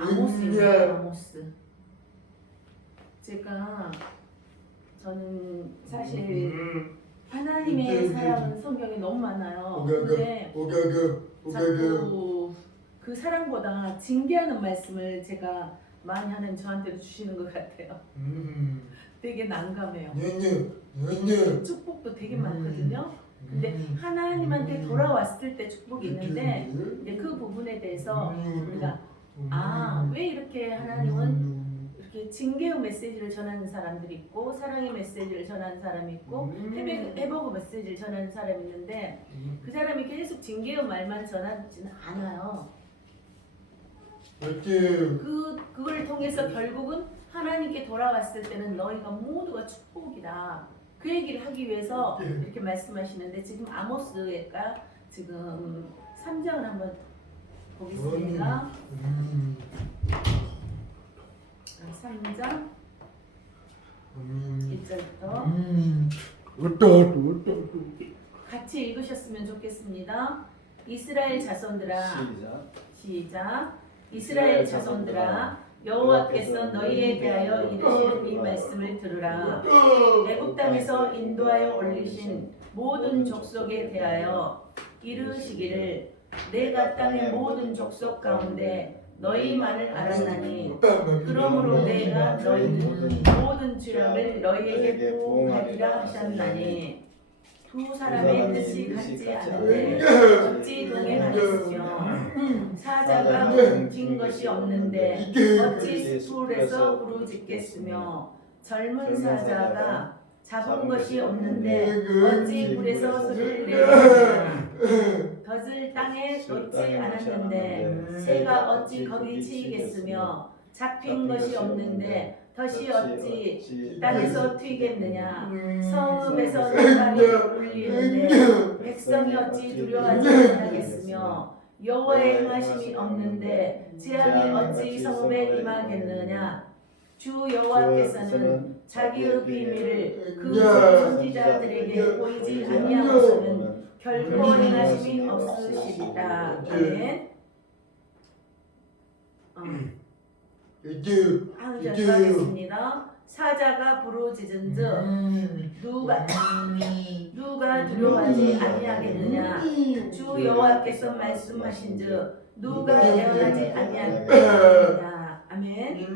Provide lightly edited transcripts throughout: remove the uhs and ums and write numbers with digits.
아모스입니다. 아모스. 저는 사실 하나님의 사랑은 성경에 너무 많아요. 근데 자꾸 그 사랑보다 징계하는 말씀을 제가 많이 하는 저한테도 주시는 것 같아요. 되게 난감해요. 축복도 되게 많거든요. 근데 하나님한테 돌아왔을 때 축복이 있는데 이제 그 부분에 대해서 우리가 왜 이렇게 하나님은 이렇게 징계의 메시지를 전하는 사람들이 있고 사랑의 메시지를 전하는 사람이 있고 회복의 메시지를 전하는 사람이 있는데 그 사람이 계속 징계의 말만 전하지는 않아요. 그걸 통해서 결국은 하나님께 돌아왔을 때는 너희가 모두가 축복이다. 그 얘기를 하기 위해서 이렇게 말씀하시는데 지금 아모스가 지금 3장을 한번 보겠습니다. 3장 1절부터 같이 읽으셨으면 좋겠습니다. 이스라엘 자손들아 시작. 이스라엘 자손들아 여호와께서 너희에 대하여 이르신 이 말씀을 들으라. 애굽 땅에서 인도하여 올리신 모든 족속에 대하여 이르시기를 내가 땅의 모든 족속 가운데 너희만을 알았나니 그러므로 내가 너희 모든 죄악을 너희에게 보응하리라 하셨나니 두 사람의 뜻이 같지 않은데 어찌 동행하겠으며 사자가 뭉친 것이 없는데 어찌 숯불에서 부르짖겠으며 젊은 사자가 잡은 것이 없는데 어찌 불에서 술을 내느냐 덫을 땅에 놓지 않았는데 새가 어찌 거기 치이겠으며 잡힌 것이 없는데 덫이 어찌 땅에서 튀겠느냐 성읍에서 노발이 울리는데 백성이 어찌 두려워하지 못하겠으며 여호와의 행하심이 없는데 재앙이 어찌 성읍에 임하겠느냐 주 여호와께서는 자기의 비밀을 그 선지자들에게 보이지 아니하고서는 결코 행하심이 없으시리라. 아멘. 하겠습니다. 사자가 부르짖은즉 누가 두려워하지 아니하겠느냐 주 여호와께서 말씀하신즉 누가 대언하지 아니하겠느냐. 아멘.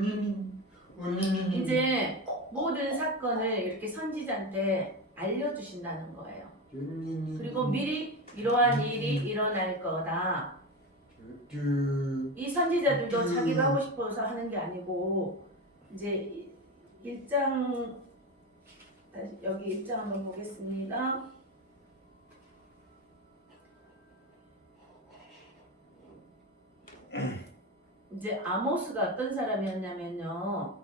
이제 모든 사건을 이렇게 선지자한테 알려주신다는 거예요. 그리고 미리 이러한 일이 일어날 거다. 이 선지자들도 자기가 하고 싶어서 하는 게 아니고 이제 1장 여기 1장 한번 보겠습니다. 이제 아모스가 어떤 사람이었냐면요.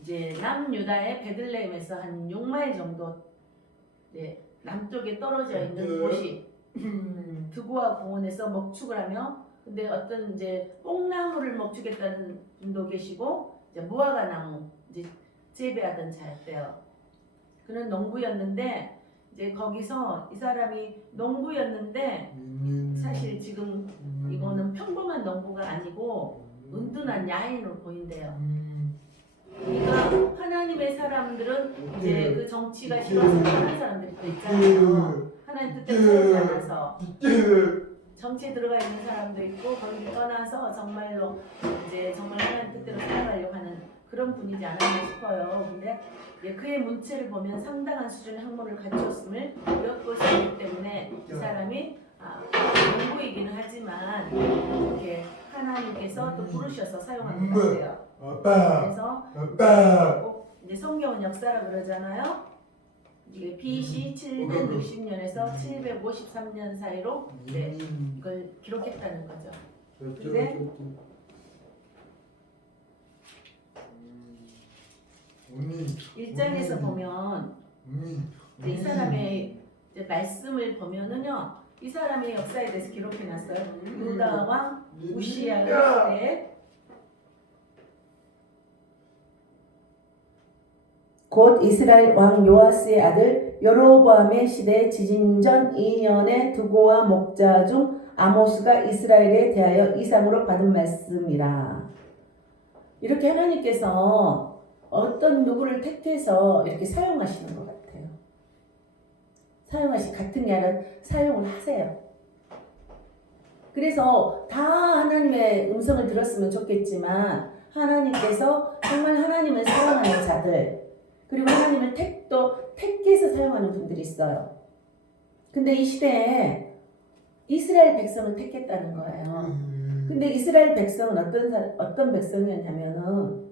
이제 남유다의 베들레헴에서 한 6마일 정도 이제 남쪽에 떨어져 있는 곳이 드고아 공원에서 먹축을 하며 근데 어떤 이제 뽕나무를 먹축했다는 분도 계시고 이제 무화과 나무 이제 재배하던 자였대요. 그는 농부였는데 이제 거기서 이 사람이 농부였는데 사실 지금 이거는 평범한 농부가 아니고 은둔한 야인으로 보인대요. 그러니까 하나님의 사람들은 이제 그 정치가 싫어서 떠난 사람들이 또 있잖아요. 하나님 뜻대로 살지 않아서 정치에 들어가 있는 사람도 있고 거기 떠나서 정말로 이제 정말 하나님 뜻대로 살아가려고 하는 그런 분이지 않았나 싶어요. 근데 그의 문체를 보면 상당한 수준의 학문을 갖추었음을 엿볼 수 있기 때문에 이 사람이 농부이기는 하지만 이렇게 하나님께서 또 부르셔서 사용한 것 같아요. 그래서 꼭 이제 성경은 역사라 그러잖아요. 이게 BC 760년에서 753년 사이로 이걸 기록했다는 거죠. 근데 1장에서 보면 이 사람의 이제 말씀을 보면은요, 이 사람의 역사에 대해서 기록해놨어요. 유다 왕 우시야 시대 곧 이스라엘 왕 요아스의 아들 여로보암의 시대 지진전 2년에 두고와 목자 중 아모스가 이스라엘에 대하여 이상으로 받은 말씀이라. 이렇게 하나님께서 어떤 누구를 택해서 이렇게 사용하시는 것 같아요. 같은 게 아니라 사용을 하세요. 그래서 다 하나님의 음성을 들었으면 좋겠지만 하나님께서 정말 하나님을 사랑하는 자들, 그리고 하나님을 택해서 사용하는 분들이 있어요. 근데 이 시대에 이스라엘 백성을 택했다는 거예요. 근데 이스라엘 백성은 어떤 백성이었냐면은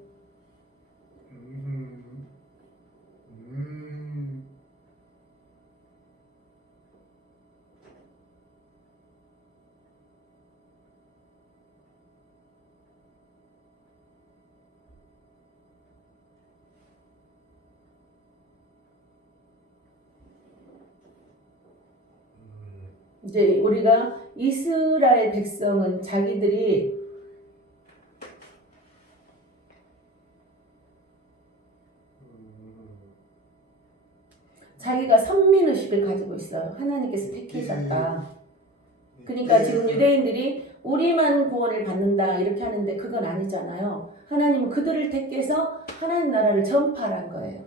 이제 우리가 이스라엘 백성은 자기가 선민의식을 가지고 있어요. 하나님께서 택하셨다. 그러니까 지금 유대인들이 우리만 구원을 받는다 이렇게 하는데 그건 아니잖아요. 하나님은 그들을 택해서 하나님 나라를 전파한 거예요.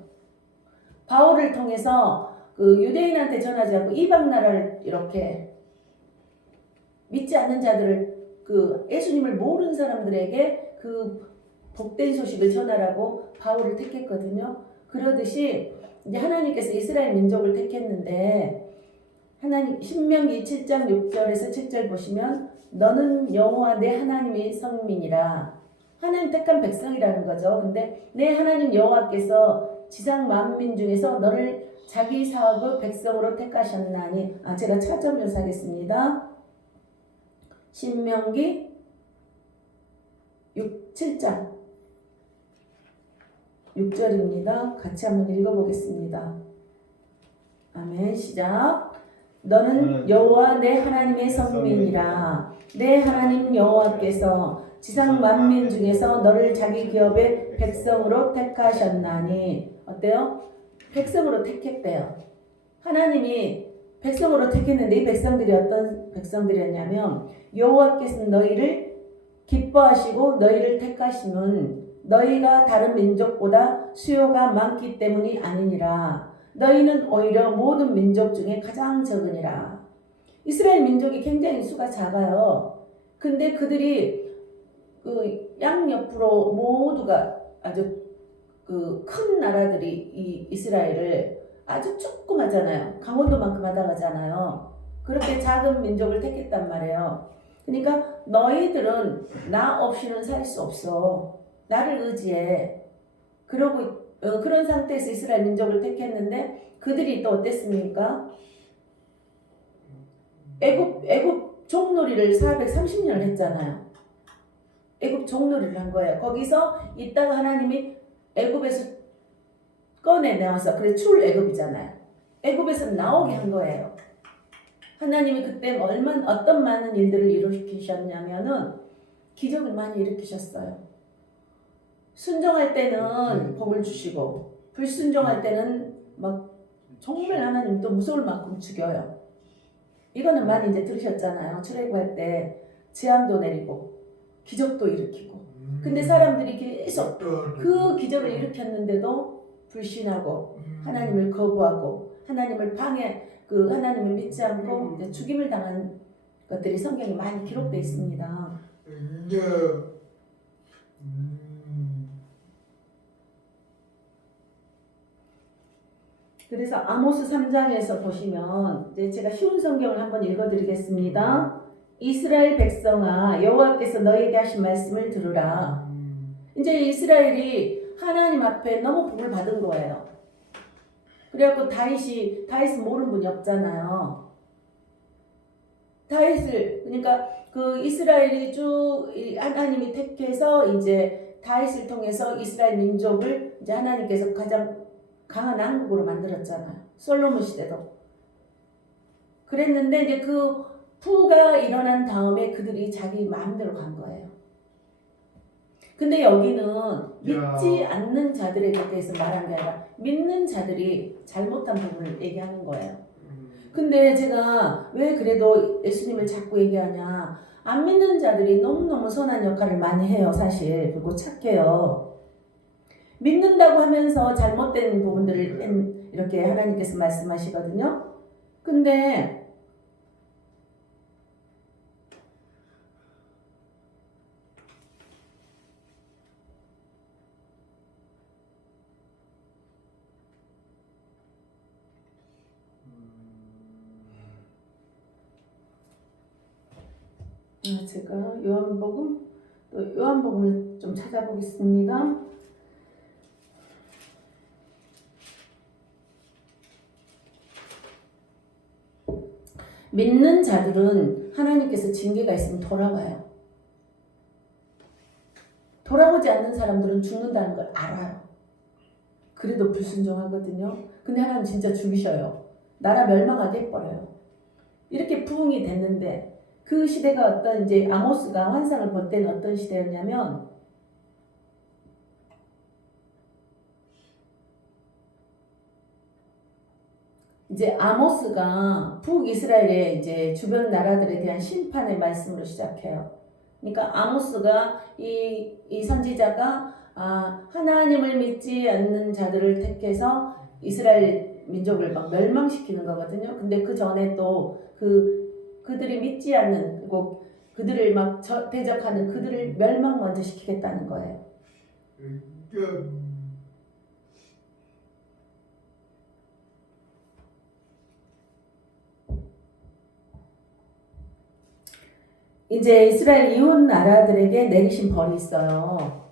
바울을 통해서 그 유대인한테 전하지 않고 이방 나라를 이렇게 믿지 않는 자들을 그 예수님을 모르는 사람들에게 그 복된 소식을 전하라고 바울을 택했거든요. 그러듯이 이제 하나님께서 이스라엘 민족을 택했는데 하나님 신명기 7장 6절에서 7절 보시면 너는 여호와 내 하나님의 성민이라. 하나님 택한 백성이라는 거죠. 근데 내 하나님 여호와께서 지상 만민 중에서 너를 자기 사업의 백성으로 택하셨나니. 제가 차점 묘사하겠습니다. 신명기 7장 6절입니다. 같이 한번 읽어보겠습니다. 아멘. 시작. 너는 여호와 내 하나님의 성민이라. 내 하나님 여호와께서 지상 만민 중에서 너를 자기 기업의 백성으로 택하셨나니. 어때요? 백성으로 택했대요. 하나님이 백성으로 택했는데 이 백성들이 어떤 백성들이었냐면 여호와께서는 너희를 기뻐하시고 너희를 택하심은 너희가 다른 민족보다 수요가 많기 때문이 아니니라. 너희는 오히려 모든 민족 중에 가장 적으니라. 이스라엘 민족이 굉장히 수가 작아요. 근데 그들이 그 양옆으로 모두가 아주 그 큰 나라들이 이 이스라엘을 아주 조그마잖아요. 강원도만큼 하다 가잖아요. 그렇게 작은 민족을 택했단 말이에요. 그러니까 너희들은 나 없이는 살 수 없어. 나를 의지해. 그러고 그런 상태에서 이스라엘 민족을 택했는데 그들이 또 어땠습니까? 애굽 종놀이를 430년을 했잖아요. 애굽 종놀이를 한 거예요. 거기서 있다가 하나님이 애굽에서 꺼내내와서 그래 출애굽이잖아요. 애굽에서 나오게 한 거예요. 하나님이 그때 어떤 많은 일들을 일으키셨냐면은 기적을 많이 일으키셨어요. 순종할 때는 복을 주시고 불순종할 때는 막 정말 하나님 또 무서울 만큼 죽여요. 이거는 많이 이제 들으셨잖아요. 출애굽할 때 재앙도 내리고 기적도 일으키고. 근데 사람들이 계속 그 기적을 일으켰는데도 불신하고 하나님을 거부하고 하나님을 하나님을 믿지 않고 이제 죽임을 당한 것들이 성경에 많이 기록되어 있습니다. 그래서 아모스 3장에서 보시면 이제 제가 쉬운 성경을 한번 읽어드리겠습니다. 이스라엘 백성아 여호와께서 너에게 하신 말씀을 들으라. 이제 이스라엘이 하나님 앞에 너무 복을 받은 거예요. 그래갖고 다윗은 모르는 분이 없잖아요. 그러니까 그 이스라엘이 쭉 하나님이 택해서 이제 다윗을 통해서 이스라엘 민족을 이제 하나님께서 가장 강한 왕국으로 만들었잖아요. 솔로몬 시대도. 그랬는데 이제 그 부가 일어난 다음에 그들이 자기 마음대로 간 거예요. 근데 여기는 믿지 않는 자들에 대해서 말한 게 아니라 믿는 자들이 잘못한 부분을 얘기하는 거예요. 근데 제가 왜 그래도 예수님을 자꾸 얘기하냐. 안 믿는 자들이 너무너무 선한 역할을 많이 해요, 사실. 그리고 착해요. 믿는다고 하면서 잘못된 부분들을 이렇게 하나님께서 말씀하시거든요. 근데 제가 요한복음을 좀 찾아보겠습니다. 믿는 자들은 하나님께서 징계가 있으면 돌아와요. 돌아오지 않는 사람들은 죽는다는 걸 알아요. 그래도 불순종하거든요. 근데 하나님 진짜 죽이셔요. 나라 멸망하게 해버려요. 이렇게 부흥이 됐는데 그 시대가 어떤 이제 아모스가 환상을 볼 때는 어떤 시대였냐면 이제 아모스가 북이스라엘의 이제 주변 나라들에 대한 심판의 말씀으로 시작해요. 그러니까 아모스가 이 선지자가 하나님을 믿지 않는 자들을 택해서 이스라엘 민족을 막 멸망시키는 거거든요. 근데 그 전에 또 그들이 믿지 않는 그리고 그들을 막 대적하는 그들을 멸망 먼저 시키겠다는 거예요. 이제 이스라엘 이웃 나라들에게 내리신 벌이 있어요.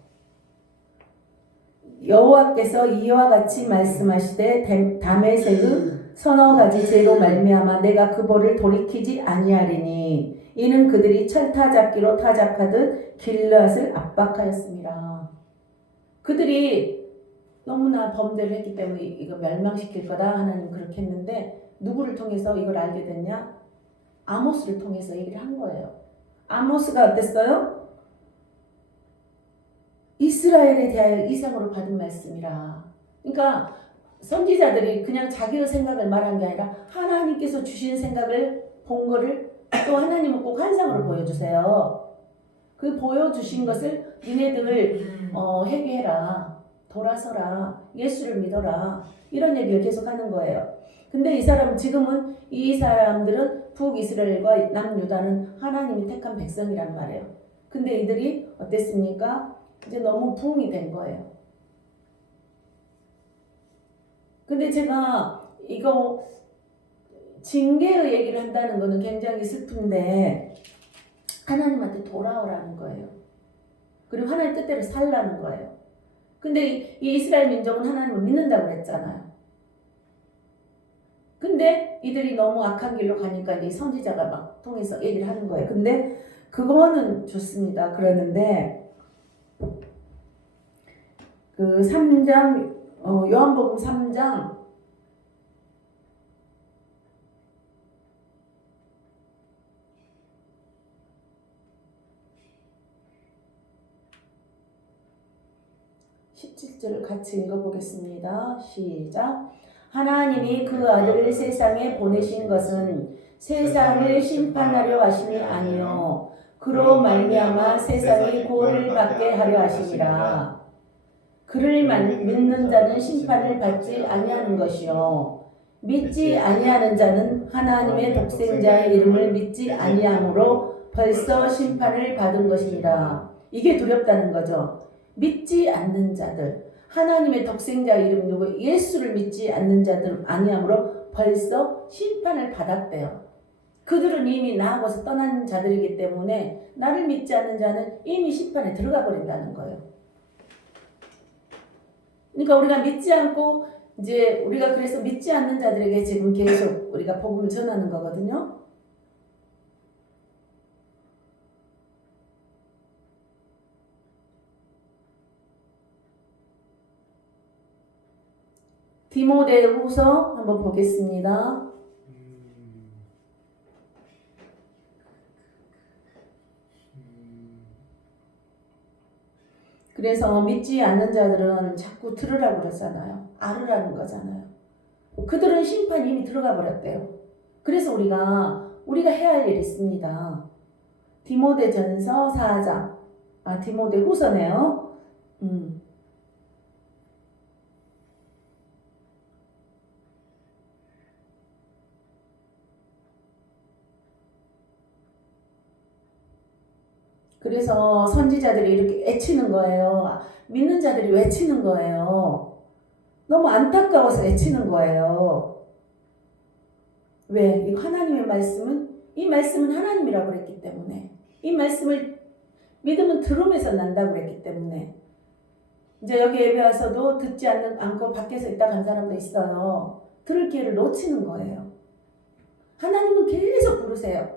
여호와께서 이와 같이 말씀하시되 다메섹의 서너 가지 죄로 말미암아 내가 그 벌을 돌이키지 아니하리니 이는 그들이 철타잡기로 타작하듯 길앗을 압박하였습니다. 그들이 너무나 범죄를 했기 때문에 이거 멸망시킬 거다 하나님 그렇게 했는데 누구를 통해서 이걸 알게 됐냐? 아모스를 통해서 얘기를 한 거예요. 아모스가 어땠어요? 이스라엘에 대하여 이상으로 받은 말씀이라. 그러니까 선지자들이 그냥 자기의 생각을 말한 게 아니라 하나님께서 주신 생각을 본 거를 또 하나님은 꼭 환상으로 보여주세요. 그 보여주신 것을 니네들 회개해라. 돌아서라. 예수를 믿어라. 이런 얘기를 계속 하는 거예요. 근데 이 사람은 지금은 이 사람들은 북이스라엘과 남유다는 하나님이 택한 백성이란 말이에요. 근데 이들이 어땠습니까? 이제 너무 부흥이 된 거예요. 근데 제가 이거 징계의 얘기를 한다는 거는 굉장히 슬픈데 하나님한테 돌아오라는 거예요. 그리고 하나님 뜻대로 살라는 거예요. 근데 이 이스라엘 민족은 하나님을 믿는다고 그랬잖아요. 근데 이들이 너무 악한 길로 가니까 이 선지자가 막 통해서 얘기를 하는 거예요. 근데 그거는 좋습니다. 그러는데 그 3장 요한복음 3장 17절을 같이 읽어보겠습니다. 시작. 하나님이 그 아들을 세상에 보내신 것은 세상을 심판하려 하심이 아니요 그로 말미암아 세상이 구원을 받게 하려 하심이라. 그를 믿는 자는 심판을 받지 아니하는 것이요 믿지 아니하는 자는 하나님의 독생자의 이름을 믿지 아니함으로 벌써 심판을 받은 것입니다. 이게 두렵다는 거죠. 믿지 않는 자들, 하나님의 독생자 이름 누구 예수를 믿지 않는 자들 아니함으로 벌써 심판을 받았대요. 그들은 이미 나하고서 떠난 자들이기 때문에 나를 믿지 않는 자는 이미 심판에 들어가 버린다는 거예요. 그러니까 우리가 믿지 않고 이제 우리가 그래서 믿지 않는 자들에게 지금 계속 우리가 복음을 전하는 거거든요. 디모데후서 한번 보겠습니다. 그래서 믿지 않는 자들은 자꾸 들으라고 그러잖아요. 알으라는 거잖아요. 그들은 심판이 이미 들어가 버렸대요. 그래서 우리가 해야 할 일이 있습니다. 디모데전서 4장. 디모데 후서네요. 그래서 선지자들이 이렇게 애치는 거예요. 믿는 자들이 외치는 거예요. 너무 안타까워서 애치는 거예요. 왜? 이 하나님의 이 말씀은 하나님이라고 그랬기 때문에, 이 말씀을 믿음은 들음에서 난다고 그랬기 때문에, 이제 여기 예배 와서도 듣지 않고 밖에서 있다 간 사람도 있어요. 들을 기회를 놓치는 거예요. 하나님은 계속 부르세요.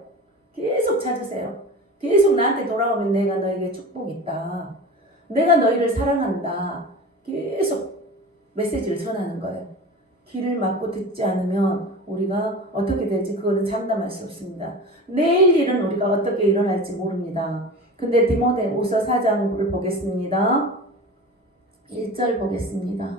계속 찾으세요. 계속 나한테 돌아오면 내가 너에게 축복이 있다. 내가 너희를 사랑한다. 계속 메시지를 전하는 거예요. 귀를 막고 듣지 않으면 우리가 어떻게 될지 그거는 장담할 수 없습니다. 내일 일은 우리가 어떻게 일어날지 모릅니다. 근데 디모데후서 4장을 보겠습니다. 1절 보겠습니다.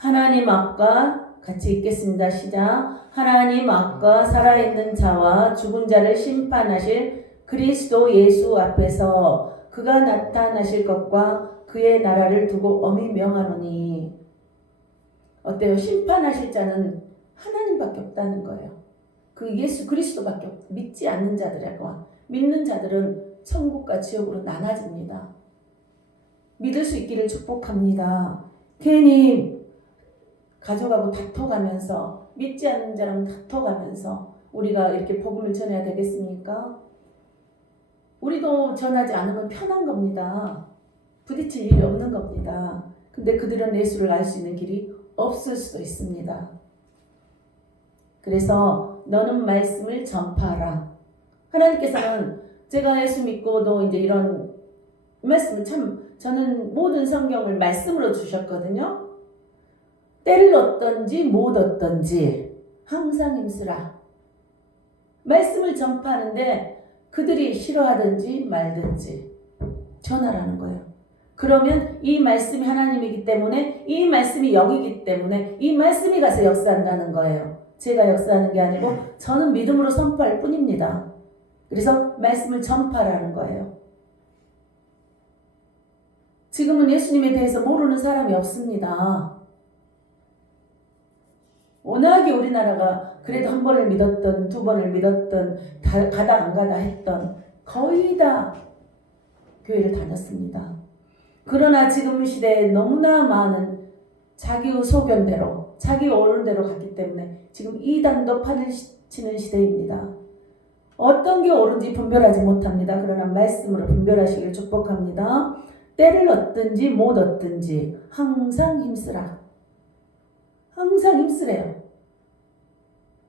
하나님 앞과 같이 읽겠습니다. 시작. 하나님 앞과 살아있는 자와 죽은 자를 심판하실 그리스도 예수 앞에서 그가 나타나실 것과 그의 나라를 두고 엄히 명하노니. 어때요? 심판하실 자는 하나님밖에 없다는 거예요. 그 예수 그리스도밖에 믿지 않는 자들과 믿는 자들은 천국과 지옥으로 나눠집니다. 믿을 수 있기를 축복합니다. 괜히 가져가고 다퉈가면서 믿지 않는 자랑 다퉈가면서 우리가 이렇게 복음을 전해야 되겠습니까? 우리도 전하지 않으면 편한 겁니다. 부딪힐 일이 없는 겁니다. 근데 그들은 예수를 알 수 있는 길이 없을 수도 있습니다. 그래서 너는 말씀을 전파하라. 하나님께서는 제가 예수 믿고도 이제 이런 말씀을 저는 모든 성경을 말씀으로 주셨거든요. 때를 얻든지 못 얻든지 항상 힘쓰라. 말씀을 전파하는데 그들이 싫어하든지 말든지 전하라는 거예요. 그러면 이 말씀이 하나님이기 때문에, 이 말씀이 영이기 때문에 이 말씀이 가서 역사한다는 거예요. 제가 역사하는 게 아니고 저는 믿음으로 선포할 뿐입니다. 그래서 말씀을 전파하라는 거예요. 지금은 예수님에 대해서 모르는 사람이 없습니다. 워낙에 우리나라가 그래도 한 번을 믿었던, 두 번을 믿었던, 가다 안 가다 했던 거의 다 교회를 다녔습니다. 그러나 지금 시대에 너무나 많은 자기의 소견대로, 자기 옳은 대로 갔기 때문에 지금 이단도 판을 치는 시대입니다. 어떤 게 옳은지 분별하지 못합니다. 그러나 말씀으로 분별하시기를 축복합니다. 때를 얻든지 못 얻든지 항상 힘쓰라. 항상 힘쓰래요.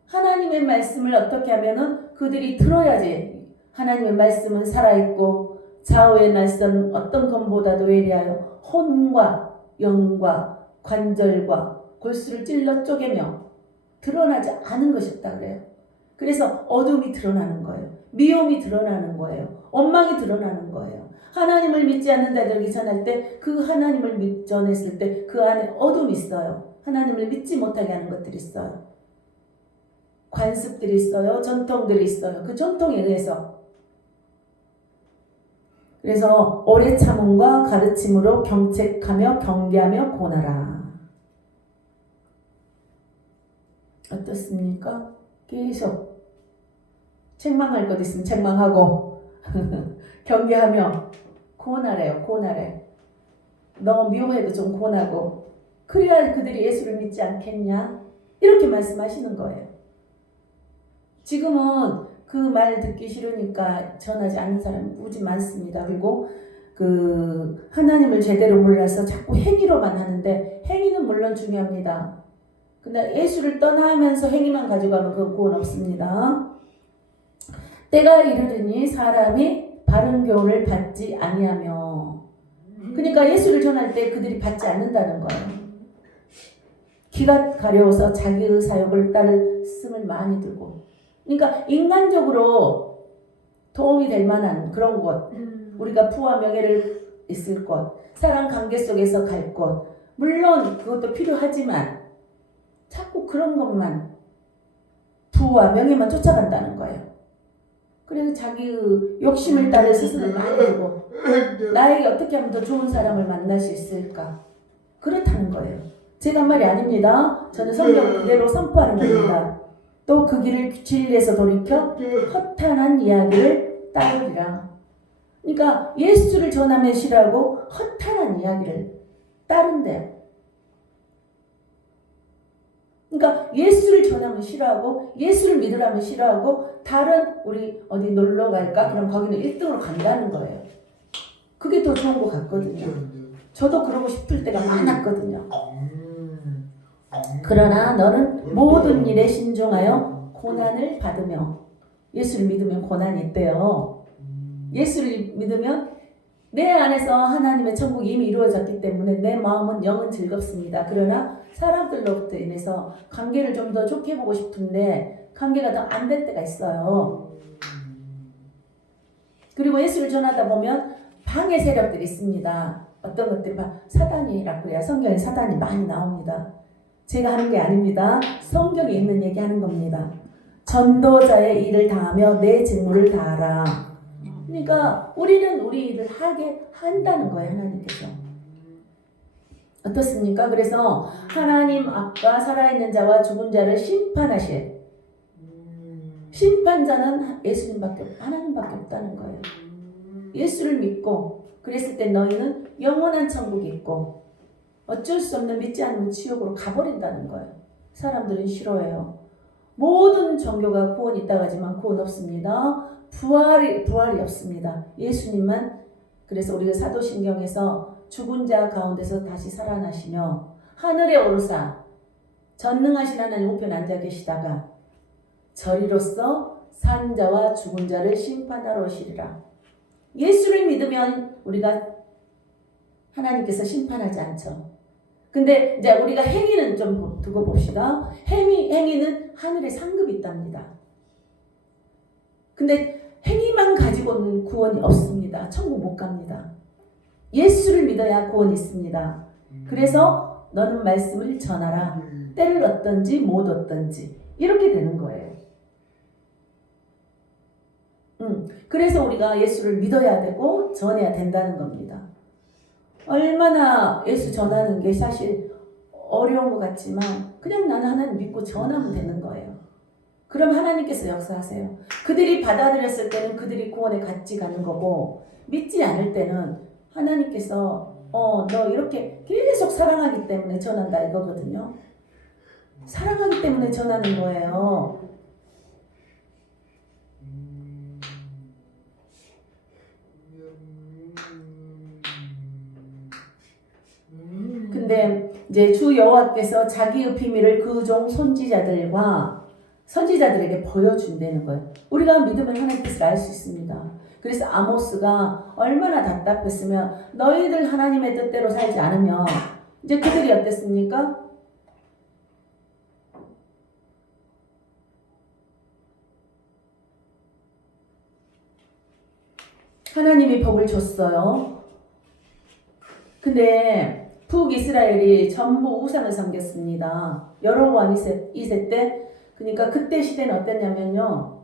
하나님의 말씀을 어떻게 하면은 그들이 들어야지. 하나님의 말씀은 살아있고 좌우의 날선 어떤 것보다도 예리하여 혼과 영과 관절과 골수를 찔러 쪼개며 드러나지 않은 것이 없다 그래요. 그래서 어둠이 드러나는 거예요. 미움이 드러나는 거예요. 원망이 드러나는 거예요. 하나님을 믿지 않는 자들에게 전할 때 그 하나님을 전했을 때 그 안에 어둠이 있어요. 하나님을 믿지 못하게 하는 것들이 있어요. 관습들이 있어요. 전통들이 있어요. 그 전통에 의해서. 그래서 오래 참음과 가르침으로 경책하며 경계하며 고나라. 어떻습니까? 계속 책망할 것 있으면 책망하고 경계하며 고나래요. 고나래. 너 미워해도 좀 고나고 그래야 그들이 예수를 믿지 않겠냐? 이렇게 말씀하시는 거예요. 지금은 그 말 듣기 싫으니까 전하지 않는 사람이 무지 많습니다. 그리고 그 하나님을 제대로 몰라서 자꾸 행위로만 하는데 행위는 물론 중요합니다. 근데 예수를 떠나면서 행위만 가져가면 그 구원 없습니다. 때가 이르르니 사람이 바른 교훈을 받지 아니하며, 그러니까 예수를 전할 때 그들이 받지 않는다는 거예요. 귀가 가려워서 자기의 사욕을 따를 씀을 많이 들고, 그러니까 인간적으로 도움이 될 만한 그런 곳, 우리가 부와 명예를 있을 곳, 사랑 관계 속에서 갈 곳, 물론 그것도 필요하지만 자꾸 그런 것만 부와 명예만 쫓아간다는 거예요. 그래서 자기의 욕심을 따라 스스로 많이 두고 나에게 어떻게 하면 더 좋은 사람을 만날 수 있을까? 그렇다는 거예요. 제가 한 말이 아닙니다. 저는 성경 그대로 선포하는 겁니다. 또 그 길을 진리에서 돌이켜 허탄한 이야기를 따르리라. 그러니까 예수를 전하면 싫어하고 허탄한 이야기를 따른대요. 그러니까 예수를 전하면 싫어하고 예수를 믿으라면 싫어하고 다른 우리 어디 놀러 갈까? 그럼 거기는 1등으로 간다는 거예요. 그게 더 좋은 것 같거든요. 저도 그러고 싶을 때가 많았거든요. 그러나 너는 모든 일에 신중하여 고난을 받으며 예수를 믿으면 고난이 있대요. 예수를 믿으면 내 안에서 하나님의 천국이 이미 이루어졌기 때문에 내 마음은 영은 즐겁습니다. 그러나 사람들로부터 인해서 관계를 좀 더 좋게 보고 싶은데 관계가 더 안 될 때가 있어요. 그리고 예수를 전하다 보면 방해 세력들이 있습니다. 어떤 것들이 사단이라고 그래야 성경에 사단이 많이 나옵니다. 제가 하는 게 아닙니다. 성경에 있는 얘기 하는 겁니다. 전도자의 일을 다하며 내 직무를 다하라. 그러니까 우리는 우리 일을 하게 한다는 거예요. 하나님께서. 어떻습니까? 그래서 하나님 앞과 살아있는 자와 죽은 자를 심판하실 심판자는 예수님밖에 하나님밖에 없다는 거예요. 예수를 믿고 그랬을 때 너희는 영원한 천국이 있고 어쩔 수 없는 믿지 않으면 지옥으로 가버린다는 거예요. 사람들은 싫어해요. 모든 종교가 구원이 있다고 하지만 구원 없습니다. 부활이 없습니다. 예수님만. 그래서 우리가 사도신경에서 죽은 자 가운데서 다시 살아나시며 하늘에 오르사 전능하신 하나님 우편에 앉아 계시다가 저리로서 산 자와 죽은 자를 심판하러 오시리라. 예수를 믿으면 우리가 하나님께서 심판하지 않죠. 근데 이제 우리가 행위는 좀 두고 봅시다. 행위는 하늘에 상급이 있답니다. 근데 행위만 가지고는 구원이 없습니다. 천국 못 갑니다. 예수를 믿어야 구원이 있습니다. 그래서 너는 말씀을 전하라. 때를 얻든지 못 얻든지 이렇게 되는 거예요. 그래서 우리가 예수를 믿어야 되고 전해야 된다는 겁니다. 얼마나 예수 전하는 게 사실 어려운 것 같지만 그냥 나는 하나님 믿고 전하면 되는 거예요. 그럼 하나님께서 역사하세요. 그들이 받아들였을 때는 그들이 구원에 같이 가는 거고 믿지 않을 때는 하나님께서 너 이렇게 계속 사랑하기 때문에 전한다 이거거든요. 사랑하기 때문에 전하는 거예요. 근데 이제 주 여호와께서 자기의 비밀을 그 종 선지자들에게 보여준다는 거예요. 우리가 믿으면 하나님께서 알 수 있습니다. 그래서 아모스가 얼마나 답답했으면 너희들 하나님의 뜻대로 살지 않으면 이제 그들이 어땠습니까? 하나님이 복을 줬어요. 근데 북이스라엘이 전부 우상을 섬겼습니다. 여로보암 2세 때. 그러니까 그때 시대는 어땠냐면요.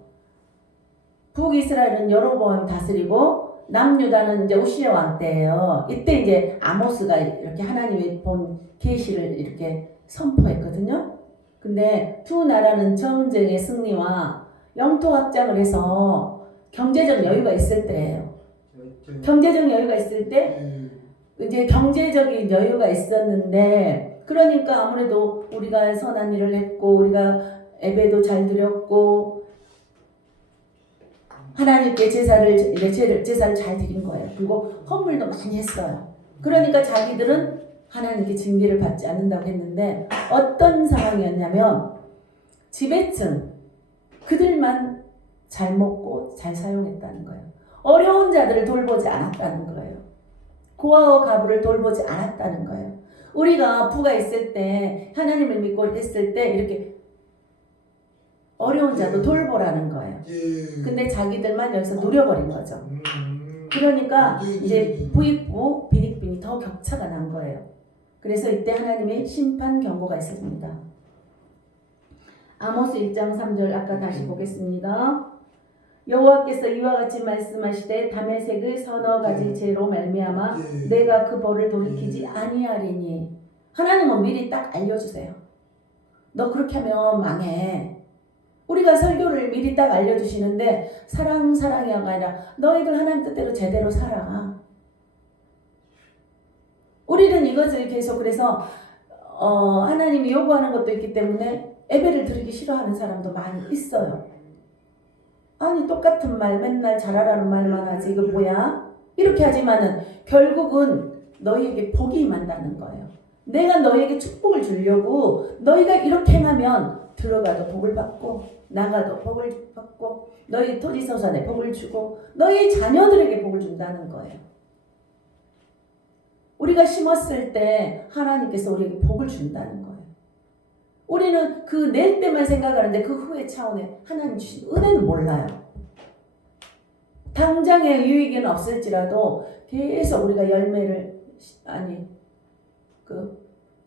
북이스라엘은 여로보암이 다스리고 남유다는 이제 우시야 왕 때예요. 이때 이제 아모스가 이렇게 하나님의 본 계시를 이렇게 선포했거든요. 근데 두 나라는 전쟁의 승리와 영토 확장을 해서 경제적 여유가 있을 때예요. 경제적 여유가 있을 때 이제 경제적인 여유가 있었는데 그러니까 아무래도 우리가 선한 일을 했고 우리가 예배도 잘 드렸고 하나님께 제사를 잘 드린 거예요. 그리고 헌물도 많이 했어요. 그러니까 자기들은 하나님께 징계를 받지 않는다고 했는데 어떤 상황이었냐면 지배층 그들만 잘 먹고 잘 사용했다는 거예요. 어려운 자들을 돌보지 않았다는 거예요. 고아와 가부를 돌보지 않았다는 거예요. 우리가 부가 있을 때 하나님을 믿고 했을 때 이렇게 어려운 자도 돌보라는 거예요. 근데 자기들만 여기서 누려버린 거죠. 그러니까 이제 부익부 빈익빈이 더 격차가 난 거예요. 그래서 이때 하나님의 심판 경고가 있었습니다. 아모스 1장 3절 아까 다시 보겠습니다. 여호와께서 이와 같이 말씀하시되 다메섹을 서너 가지 죄로 말미암아 내가 그 벌을 돌이키지 아니하리니. 하나님은 미리 딱 알려주세요. 너 그렇게 하면 망해. 우리가 설교를 미리 딱 알려주시는데 사랑이 아니라 너희들 하나님 뜻대로 제대로 살아. 우리는 이것을 계속 그래서 하나님이 요구하는 것도 있기 때문에 예배를 드리기 싫어하는 사람도 많이 있어요. 아니 똑같은 말 맨날 잘하라는 말만 하지 이거 뭐야? 이렇게 하지만은 결국은 너희에게 복이 임한다는 거예요. 내가 너희에게 축복을 주려고 너희가 이렇게 행하면 들어가도 복을 받고 나가도 복을 받고 너희 토지서산에 복을 주고 너희 자녀들에게 복을 준다는 거예요. 우리가 심었을 때 하나님께서 우리에게 복을 준다는 거예요. 우리는 그 낼 때만 생각하는데 그 후의 차원에 하나님 주신 은혜는 몰라요. 당장의 유익은 없을지라도 계속 우리가 열매를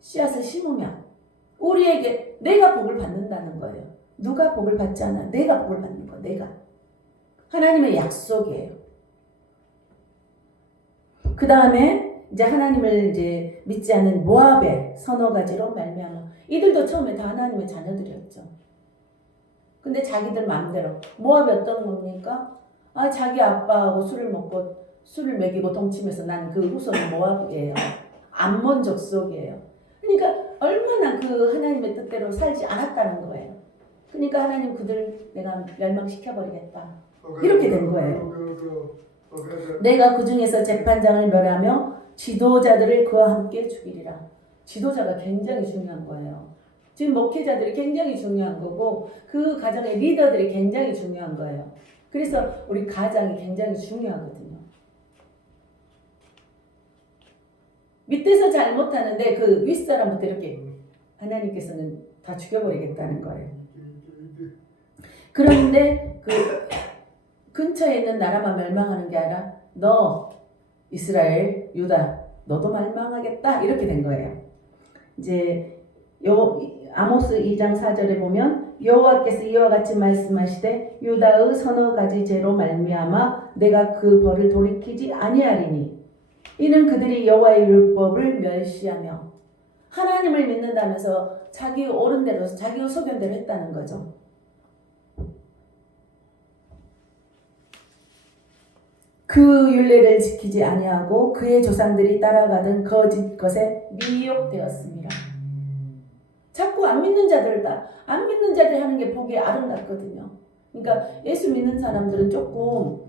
씨앗을 심으면 우리에게 내가 복을 받는다는 거예요. 누가 복을 받지 않아? 내가 복을 받는 거예요. 내가. 하나님의 약속이에요. 그 다음에 이제 하나님을 이제 믿지 않는 모압의 서너 가지로 말미암아. 이들도 처음에 다 하나님의 자녀들이었죠. 근데 자기들 마음대로. 모압이 어떤 겁니까? 자기 아빠하고 술을 먹이고 동침해서 난 그 후손은 모압이에요. 암몬 족속이에요. 그러니까 얼마나 그 하나님의 뜻대로 살지 않았다는 거예요. 그러니까 하나님 그들 내가 멸망시켜버리겠다. 이렇게 된 거예요. 내가 그 중에서 재판장을 멸하며 지도자들을 그와 함께 죽이리라. 지도자가 굉장히 중요한 거예요. 지금 목회자들이 굉장히 중요한 거고 그 가정의 리더들이 굉장히 중요한 거예요. 그래서 우리 가장이 굉장히 중요하거든요. 밑에서 잘못하는데 그 윗사람부터 이렇게 하나님께서는 다 죽여버리겠다는 거예요. 그런데 그 근처에 있는 나라만 멸망하는 게 아니라 너 이스라엘 유다 너도 멸망하겠다 이렇게 된 거예요. 이제 아모스 2장 4절에 보면 여호와께서 이와 같이 말씀하시되 유다의 서너 가지 죄로 말미암아 내가 그 벌을 돌이키지 아니하리니 이는 그들이 여호와의 율법을 멸시하며. 하나님을 믿는다면서 자기 옳은 대로 자기 소견대로 했다는 거죠. 그 율례를 지키지 아니하고 그의 조상들이 따라가던 거짓 것에 미혹되었습니다. 자꾸 안 믿는 자들이 하는 게 보기에 아름답거든요. 그러니까 예수 믿는 사람들은 조금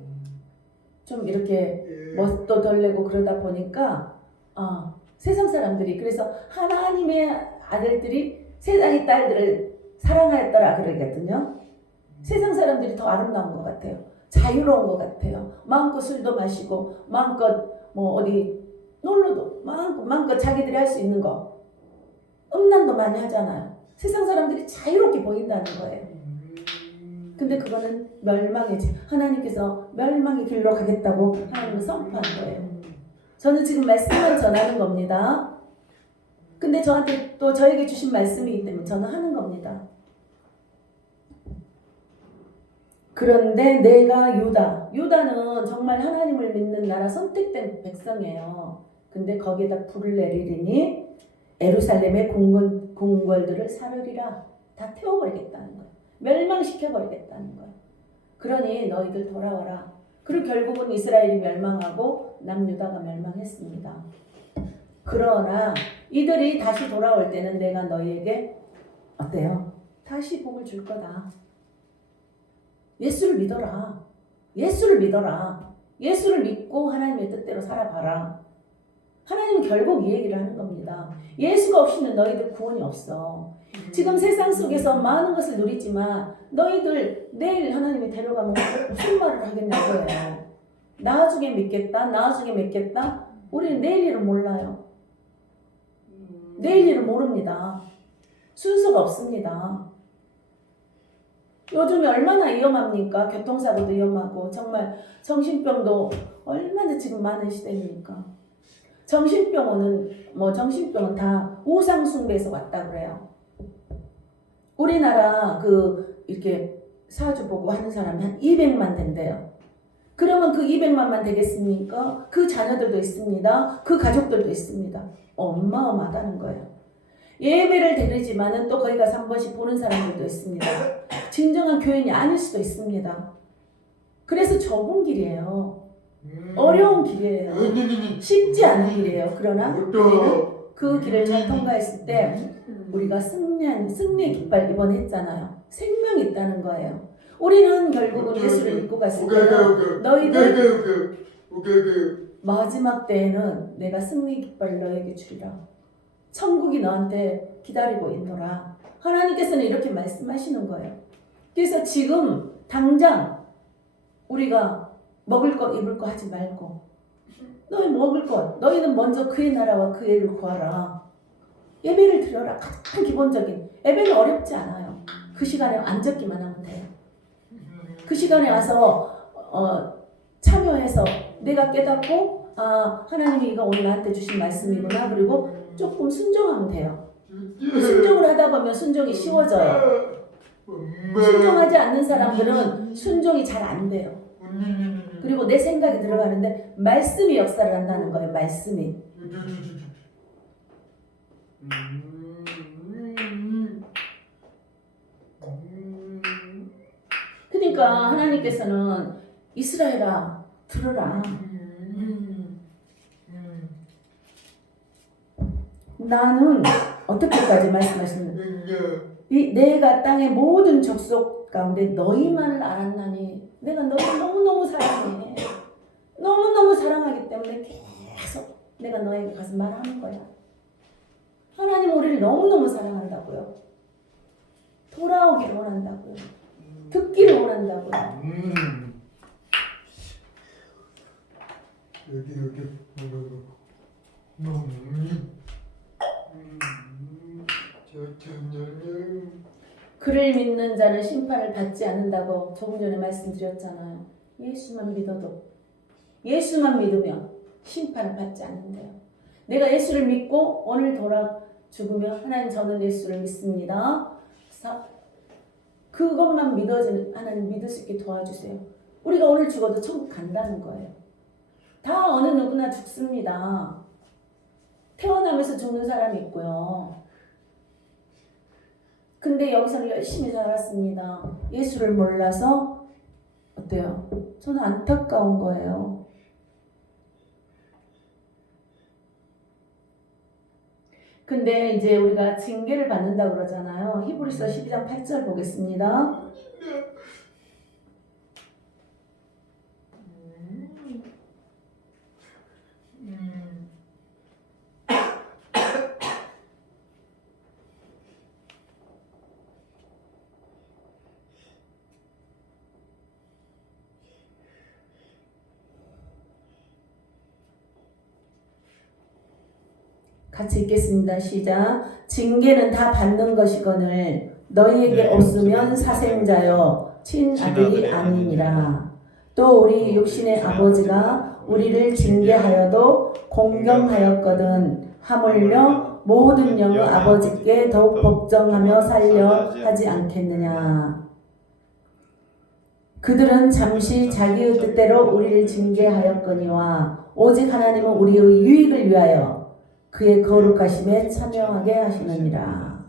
좀 이렇게 멋도 덜 내고 그러다 보니까 세상 사람들이 그래서 하나님의 아들들이 세상의 딸들을 사랑하였더라 그러거든요. 세상 사람들이 더 아름다운 것 같아요. 자유로운 것 같아요. 마음껏 술도 마시고 마음껏 어디 놀러도 마음껏 자기들이 할 수 있는 거. 음란도 많이 하잖아요. 세상 사람들이 자유롭게 보인다는 거예요. 근데 그거는 멸망이지. 하나님께서 멸망의 길로 가겠다고 하나님은 선포한 거예요. 저는 지금 말씀만 전하는 겁니다. 근데 저한테 또 저에게 주신 말씀이기 때문에 저는 하는 겁니다. 그런데 내가 유다는 정말 하나님을 믿는 나라 선택된 백성이에요. 근데 거기에다 불을 내리리니 예루살렘의 궁궐들을 사르리라. 다 태워버리겠다는 거예요. 멸망시켜버리겠다는 거예요. 그러니 너희들 돌아와라. 그리고 결국은 이스라엘이 멸망하고 남유다가 멸망했습니다. 그러나 이들이 다시 돌아올 때는 내가 너희에게 어때요? 다시 복을 줄 거다. 예수를 믿어라. 예수를 믿어라. 예수를 믿고 하나님의 뜻대로 살아봐라. 하나님은 결국 이 얘기를 하는 겁니다. 예수가 없이는 너희들 구원이 없어. 지금 세상 속에서 많은 것을 누리지만 너희들 내일 하나님이 데려가면 무슨 말을 하겠냐고요. 나중에 믿겠다. 우리는 내일 일을 몰라요. 내일 일을 모릅니다. 순서가 없습니다. 요즘에 얼마나 위험합니까? 교통사고도 위험하고 정말 정신병도 얼마나 지금 많은 시대입니까? 정신병은 다 우상숭배에서 왔다 그래요. 우리나라 이렇게 사주 보고 하는 사람이 한 200만 된대요. 그러면 그 200만만 되겠습니까? 그 자녀들도 있습니다. 그 가족들도 있습니다. 어마어마하다는 거예요. 예배를 드리지만은 또 거기 가서 한 번씩 보는 사람들도 있습니다. 진정한 교인이 아닐 수도 있습니다. 그래서 좁은 길이에요. 어려운 길이에요. 쉽지 않은 길이에요. 그러나 우리는 그 길을 잘 통과했을 때 우리가 승리의 깃발 이번에 했잖아요. 생명이 있다는 거예요. 우리는 결국은 예수를 믿고 갔을 때는 너희들 마지막 때에는 내가 승리 깃발을 너에게 주리라. 천국이 너한테 기다리고 있노라. 하나님께서는 이렇게 말씀하시는 거예요. 그래서 지금 당장 우리가 먹을 것 입을 것 하지 말고 너희 먹을 것 너희는 먼저 그의 나라와 그의 일을 구하라. 예배를 드려라. 가장 기본적인 예배는 어렵지 않아요. 그 시간에 앉았기만 하면 돼요. 그 시간에 와서 참여해서 내가 깨닫고 하나님이 이거 오늘 나한테 주신 말씀이구나. 그리고 조금 순종하면 돼요. 순종을 하다 보면 순종이 쉬워져요. 순종하지 않는 사람들은 순종이 잘 안 돼요. 그리고 내 생각이 들어가는데 말씀이 역사를 한다는 거예요. 말씀이. 그러니까 하나님께서는 이스라엘아 들어라. 나는 어떻게까지 말씀하시는 내가 땅의 모든 족속 가운데 너희만을 알았나니 내가 너희를 너무너무 사랑해. 너무너무 사랑하기 때문에 계속 내가 너에게 가서 말하는 거야. 하나님은 우리를 너무너무 사랑한다고요. 돌아오기를 원한다고요. 듣기를 원한다고요. 여기 그를 믿는 자는 심판을 받지 않는다고 조금 전에 말씀드렸잖아요. 예수만 믿으면 심판을 받지 않는데요. 내가 예수를 믿고 오늘 죽으면 하나님 저는 예수를 믿습니다. 그것만 하나님 믿을 수 있게 도와주세요. 우리가 오늘 죽어도 천국 간다는 거예요. 다 어느 누구나 죽습니다. 태어나면서 죽는 사람이 있고요. 근데 여기서는 열심히 살았습니다. 예수를 몰라서 어때요? 저는 안타까운 거예요. 근데 이제 우리가 징계를 받는다고 그러잖아요. 히브리서 12장 8절 보겠습니다. 같이 읽겠습니다. 시작. 징계는 다 받는 것이거늘 너희에게 없으면 사생자여 친아들이 아니니라. 또 우리 육신의 아버지가 우리를 징계하여도 공경하였거든 하물며 모든 영의 아버지께 더욱 복종하며 살려 하지 않겠느냐. 그들은 잠시 자기의 뜻대로 우리를 징계하였거니와 오직 하나님은 우리의 유익을 위하여 그의 거룩하심에 참여하게 하시느니라.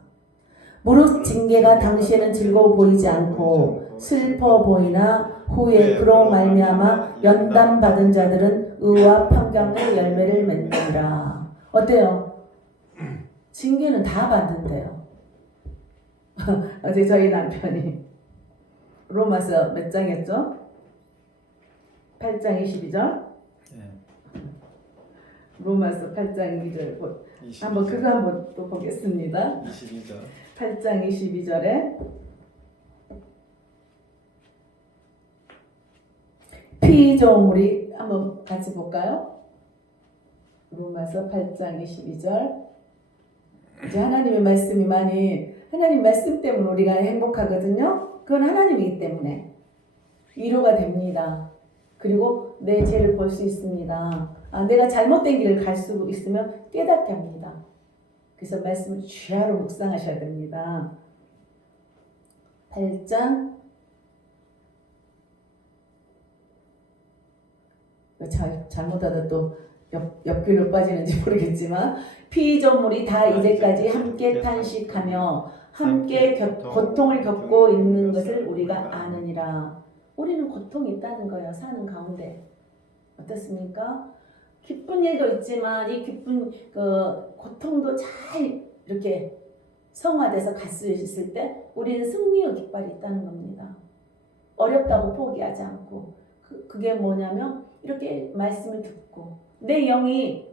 무릇 징계가 당시에는 즐거워 보이지 않고 슬퍼 보이나 후에 그로 말미암아 연단 받은 자들은 의와 평강의 열매를 맺느니라. 어때요? 징계는 다 받는데요. 어제 저희 남편이 로마서 몇 장이었죠? 8장 22절? 로마서 8장 2절 한번 그거 한번 또 보겠습니다. 22절. 8장 22절에 피조물이 한번 같이 볼까요? 로마서 8장 22절. 이제 하나님의 말씀이 하나님 말씀 때문에 우리가 행복하거든요. 그건 하나님이기 때문에 위로가 됩니다. 그리고 내 죄를 볼 수 있습니다. 내가 잘못된 길을 갈 수 있으면 깨닫게 합니다. 그래서 말씀을 주야로 묵상하셔야 됩니다. 8장 잘못하다 또 옆길로 빠지는지 모르겠지만 피조물이 다 이제까지 함께 탄식하며 함께 고통을 겪고 있는 것을 우리가 아느니라. 우리는 고통이 있다는 거예요. 사는 가운데. 어떻습니까? 기쁜 일도 있지만 이 기쁜 고통도 잘 이렇게 성화돼서 갈 수 있을 때 우리는 승리의 깃발이 있다는 겁니다. 어렵다고 포기하지 않고 그게 뭐냐면 이렇게 말씀을 듣고 내 영이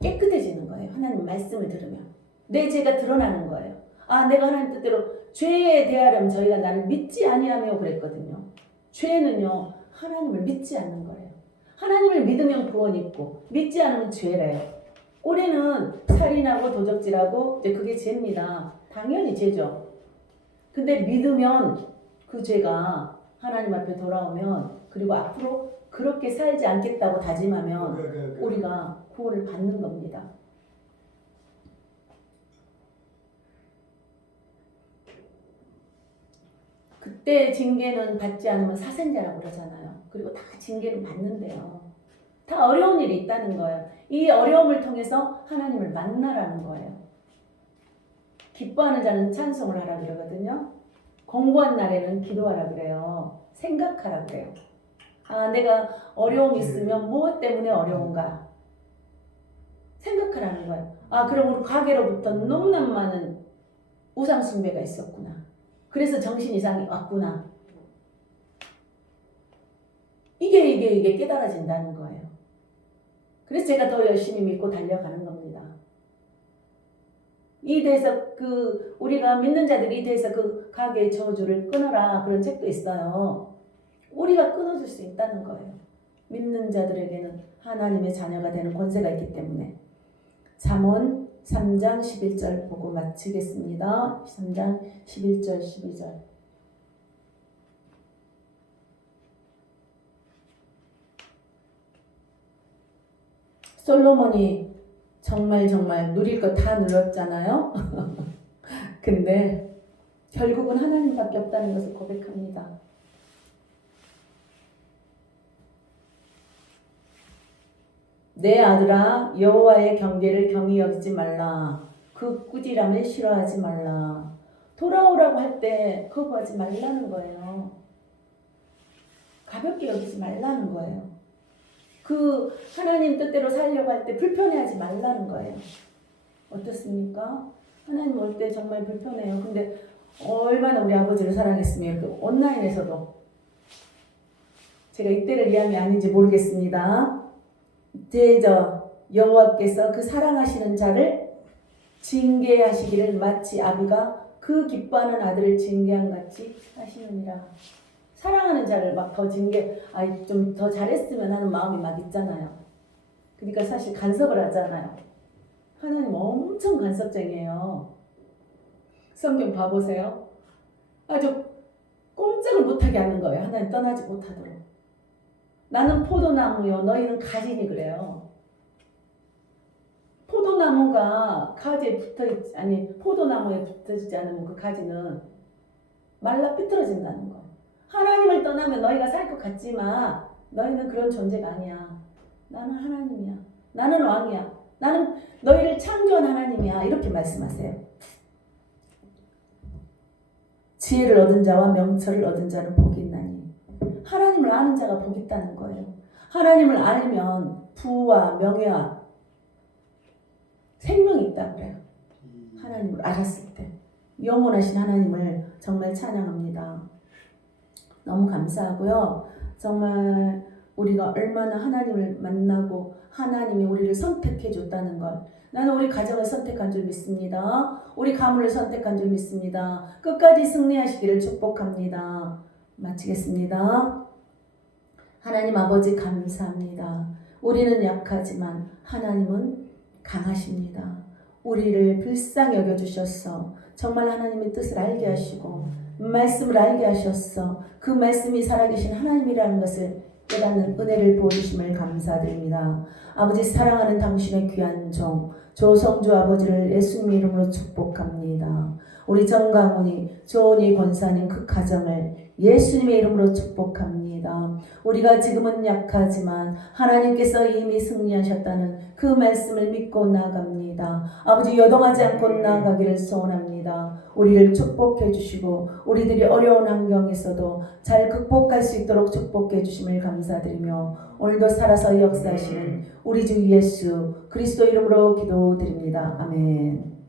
깨끗해지는 거예요. 하나님 말씀을 들으면 내 죄가 드러나는 거예요. 아, 내가 하나님 뜻대로 죄에 대하려면 저희가 나를 믿지 아니하며 그랬거든요. 죄는요 하나님을 믿지 않는 거예요. 하나님을 믿으면 구원이 있고 믿지 않으면 죄래요. 우리는 살인하고 도적질하고 이제 그게 죄입니다. 당연히 죄죠. 근데 믿으면 그 죄가 하나님 앞에 돌아오면 그리고 앞으로 그렇게 살지 않겠다고 다짐하면 우리가 구원을 받는 겁니다. 그때 징계는 받지 않으면 사생자라고 그러잖아요. 그리고 다 징계는 받는데요. 다 어려운 일이 있다는 거예요. 이 어려움을 통해서 하나님을 만나라는 거예요. 기뻐하는 자는 찬송을 하라 그러거든요. 공부한 날에는 기도하라 그래요. 생각하라 그래요. 아, 내가 어려움이 있으면 무엇 때문에 어려운가? 생각하라는 거예요. 아, 그럼 우리 가게로부터 너무나 많은 우상 숭배가 있었구나. 그래서 정신 이상이 왔구나. 이게 깨달아진다는 거예요. 그래서 제가 더 열심히 믿고 달려가는 겁니다. 이 대해서 우리가 믿는 자들이 이 대해서 가게의 저주를 끊어라 그런 책도 있어요. 우리가 끊어줄 수 있다는 거예요. 믿는 자들에게는 하나님의 자녀가 되는 권세가 있기 때문에. 잠언 3장 11절 보고 마치겠습니다. 3장 11절 12절. 솔로몬이 정말 누릴 거 다 누렸잖아요. 근데 결국은 하나님밖에 없다는 것을 고백합니다. 내 아들아, 여호와의 경계를 경히 여기지 말라. 그 꾸지람을 싫어하지 말라. 돌아오라고 할 때 거부하지 말라는 거예요. 가볍게 여기지 말라는 거예요. 하나님 뜻대로 살려고 할 때 불편해하지 말라는 거예요. 어떻습니까? 하나님 올 때 정말 불편해요. 근데 얼마나 우리 아버지를 사랑했으면 이렇게 온라인에서도 제가 이때를 위함이 아닌지 모르겠습니다. 이제 여호와께서 그 사랑하시는 자를 징계하시기를 마치 아비가 그 기뻐하는 아들을 징계한 같이 하시느니라. 사랑하는 자를 막 더 좀 더 잘했으면 하는 마음이 막 있잖아요. 그러니까 사실 간섭을 하잖아요. 하나님 엄청 간섭쟁이에요. 성경 봐보세요. 아주 꼼짝을 못하게 하는 거예요. 하나님 떠나지 못하도록. 나는 포도나무요, 너희는 가지니 그래요. 포도나무가 가지에 포도나무에 붙어있지 않으면 그 가지는 말라 삐뚤어진다는 거예요. 하나님을 떠나면 너희가 살 것 같지만 너희는 그런 존재가 아니야. 나는 하나님이야. 나는 왕이야. 나는 너희를 창조한 하나님이야. 이렇게 말씀하세요. 지혜를 얻은 자와 명철을 얻은 자는 복이 있나니. 하나님을 아는 자가 복이 있다는 거예요. 하나님을 알면 부와 명예와 생명이 있다고 그래요. 하나님을 알았을 때. 영원하신 하나님을 정말 찬양합니다. 너무 감사하고요. 정말 우리가 얼마나 하나님을 만나고 하나님이 우리를 선택해 줬다는 것. 나는 우리 가정을 선택한 줄 믿습니다. 우리 가문을 선택한 줄 믿습니다. 끝까지 승리하시기를 축복합니다. 마치겠습니다. 하나님 아버지 감사합니다. 우리는 약하지만 하나님은 강하십니다. 우리를 불쌍히 여겨주셔서 정말 하나님의 뜻을 알게 하시고 말씀을 알게 하셨어. 그 말씀이 살아계신 하나님이라는 것을 깨닫는 은혜를 부어주심을 감사드립니다. 아버지 사랑하는 당신의 귀한 종 조성주 아버지를 예수님의 이름으로 축복합니다. 우리 정강훈이, 조은희 권사님 그 가정을 예수님의 이름으로 축복합니다. 우리가 지금은 약하지만 하나님께서 이미 승리하셨다는 그 말씀을 믿고 나아갑니다. 아버지, 요동하지 않고 나아가기를 소원합니다. 우리를 축복해 주시고 우리들이 어려운 환경에서도 잘 극복할 수 있도록 축복해 주심을 감사드리며 오늘도 살아서 역사하시는 우리 주 예수 그리스도 이름으로 기도드립니다. 아멘.